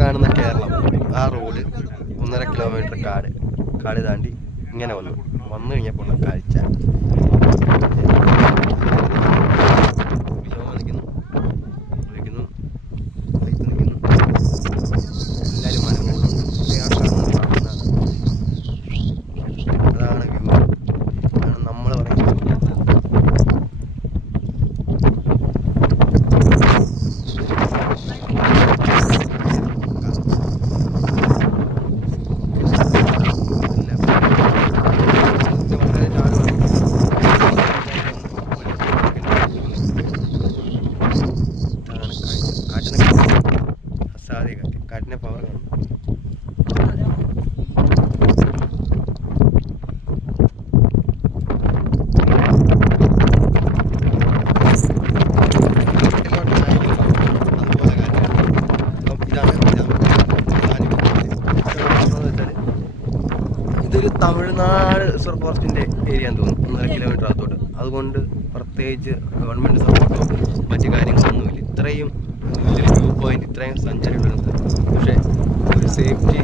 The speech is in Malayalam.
കാണുന്ന കേരളം, ആ റോഡ് 1.5 കിലോമീറ്റർ കാട് താണ്ടി ഇങ്ങനെ വന്നു കഴിഞ്ഞപ്പോൾ ഉള്ള കാഴ്ച. എല്ലാവരും മരങ്ങളുണ്ട്. അതാണ് വ്യൂ. അതാണ് നമ്മൾ പറയുന്നത്. കാറ്റിനെ പവർ കാണും. ഇതൊരു തമിഴ്നാട് റിസർവ് ഫോറസ്റ്റിന്റെ ഏരിയ എന്ന് തോന്നുന്നു, 1.5 കിലോമീറ്റർ അകത്തോട്ട്. അതുകൊണ്ട് പ്രത്യേകിച്ച് ഗവൺമെന്റ് സപ്പോർട്ടോ മറ്റു കാര്യങ്ങളൊന്നുമില്ല. ഇത്രയും വ്യൂ പോയിന്റ്, ഇത്രയും സഞ്ചരിക്കുന്നത്. പക്ഷേ ഒരു സേഫ്റ്റി